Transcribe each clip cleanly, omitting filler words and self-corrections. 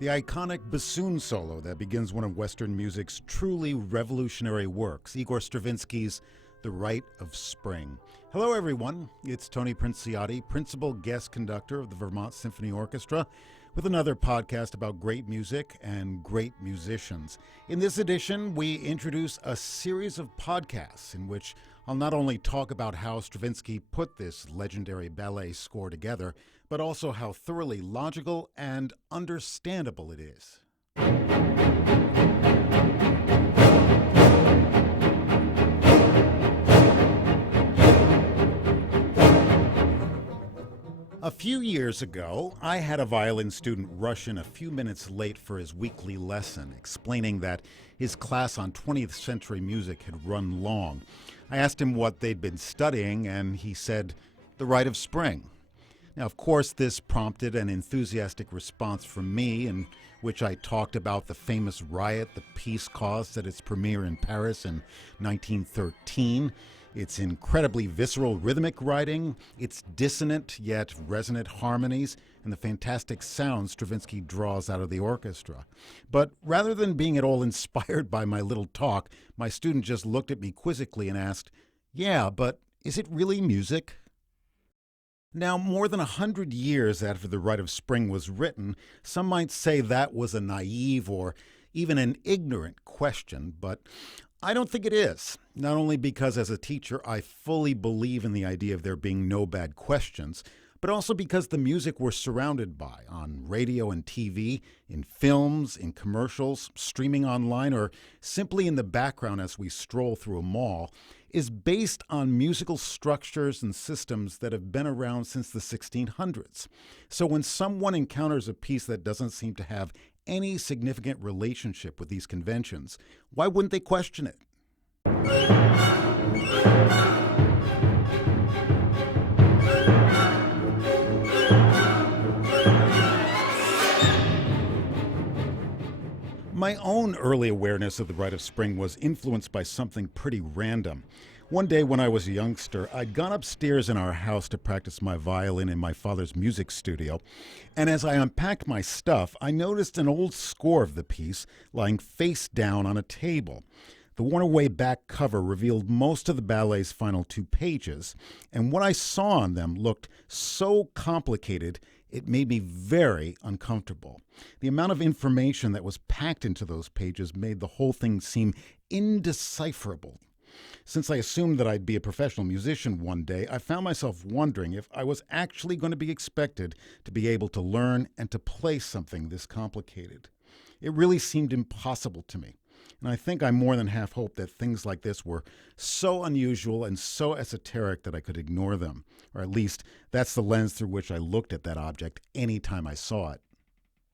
The iconic bassoon solo that begins one of Western music's truly revolutionary works, Igor Stravinsky's The Rite of Spring. Hello, everyone. It's Tony Princiotti, principal guest conductor of the Vermont Symphony Orchestra, with another podcast about great music and great musicians. In this edition, we introduce a series of podcasts in which I'll not only talk about how Stravinsky put this legendary ballet score together, but also how thoroughly logical and understandable it is. A few years ago, I had a violin student rush in a few minutes late for his weekly lesson, explaining that his class on 20th century music had run long. I asked him what they'd been studying, and he said, "The Rite of Spring." Now, of course, this prompted an enthusiastic response from me, in which I talked about the famous riot the piece caused at its premiere in Paris in 1913, its incredibly visceral rhythmic writing, its dissonant yet resonant harmonies, and the fantastic sounds Stravinsky draws out of the orchestra. But rather than being at all inspired by my little talk, my student just looked at me quizzically and asked, "Yeah, but is it really music?" Now, more than 100 years after The Rite of Spring was written, some might say that was a naive or even an ignorant question, but I don't think it is. Not only because as a teacher I fully believe in the idea of there being no bad questions, but also because the music we're surrounded by on radio and TV, in films, in commercials, streaming online, or simply in the background as we stroll through a mall, is based on musical structures and systems that have been around since the 1600s. So when someone encounters a piece that doesn't seem to have any significant relationship with these conventions, why wouldn't they question it? My own early awareness of the Rite of Spring was influenced by something pretty random. One day when I was a youngster, I'd gone upstairs in our house to practice my violin in my father's music studio, and as I unpacked my stuff, I noticed an old score of the piece lying face down on a table. The worn-away back cover revealed most of the ballet's final 2 pages, and what I saw on them looked so complicated it made me very uncomfortable. The amount of information that was packed into those pages made the whole thing seem indecipherable. Since I assumed that I'd be a professional musician one day, I found myself wondering if I was actually going to be expected to be able to learn and to play something this complicated. It really seemed impossible to me. And I think I more than half hoped that things like this were so unusual and so esoteric that I could ignore them. Or at least, that's the lens through which I looked at that object any time I saw it.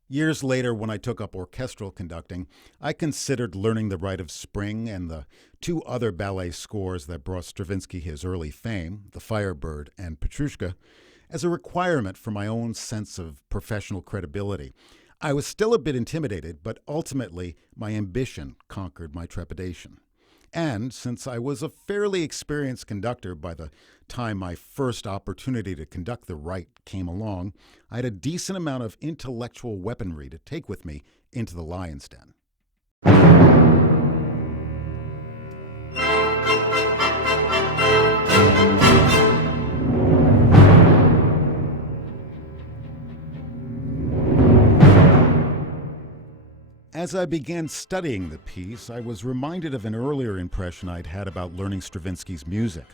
Years later, when I took up orchestral conducting, I considered learning The Rite of Spring and the 2 other ballet scores that brought Stravinsky his early fame, The Firebird and Petrushka, as a requirement for my own sense of professional credibility. I was still a bit intimidated, but ultimately my ambition conquered my trepidation. And since I was a fairly experienced conductor by the time my first opportunity to conduct the Rite came along, I had a decent amount of intellectual weaponry to take with me into the lion's den. As I began studying the piece, I was reminded of an earlier impression I'd had about learning Stravinsky's music,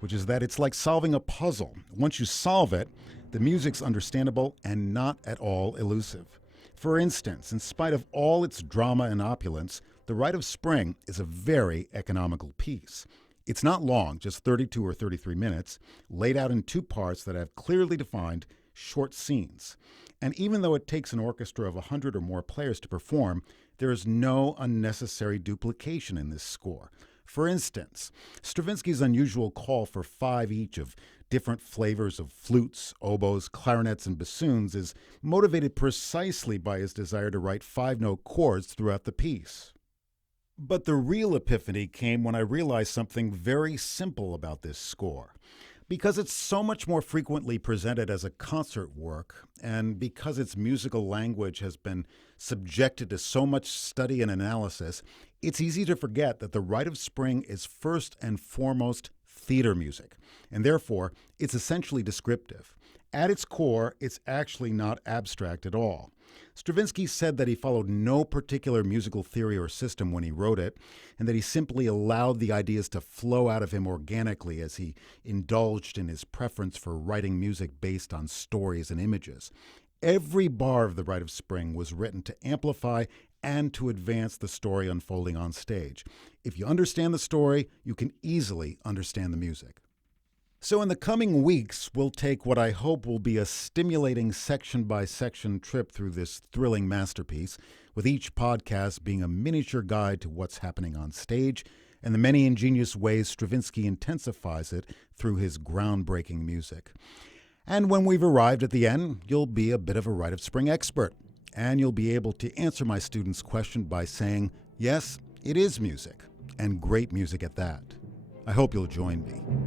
which is that it's like solving a puzzle. Once you solve it, the music's understandable and not at all elusive. For instance, in spite of all its drama and opulence, The Rite of Spring is a very economical piece. It's not long, just 32 or 33 minutes, laid out in 2 parts that have clearly defined short scenes. And even though it takes an orchestra of 100 or more players to perform, there is no unnecessary duplication in this score. For instance, Stravinsky's unusual call for 5 each of different flavors of flutes, oboes, clarinets, and bassoons is motivated precisely by his desire to write 5-note chords throughout the piece. But the real epiphany came when I realized something very simple about this score. Because it's so much more frequently presented as a concert work, and because its musical language has been subjected to so much study and analysis, it's easy to forget that the Rite of Spring is first and foremost theater music, and therefore it's essentially descriptive. At its core, it's actually not abstract at all. Stravinsky said that he followed no particular musical theory or system when he wrote it, and that he simply allowed the ideas to flow out of him organically as he indulged in his preference for writing music based on stories and images. Every bar of the Rite of Spring was written to amplify and to advance the story unfolding on stage. If you understand the story, you can easily understand the music. So in the coming weeks, we'll take what I hope will be a stimulating section-by-section trip through this thrilling masterpiece, with each podcast being a miniature guide to what's happening on stage and the many ingenious ways Stravinsky intensifies it through his groundbreaking music. And when we've arrived at the end, you'll be a bit of a Rite of Spring expert, and you'll be able to answer my students' question by saying, yes, it is music, and great music at that. I hope you'll join me.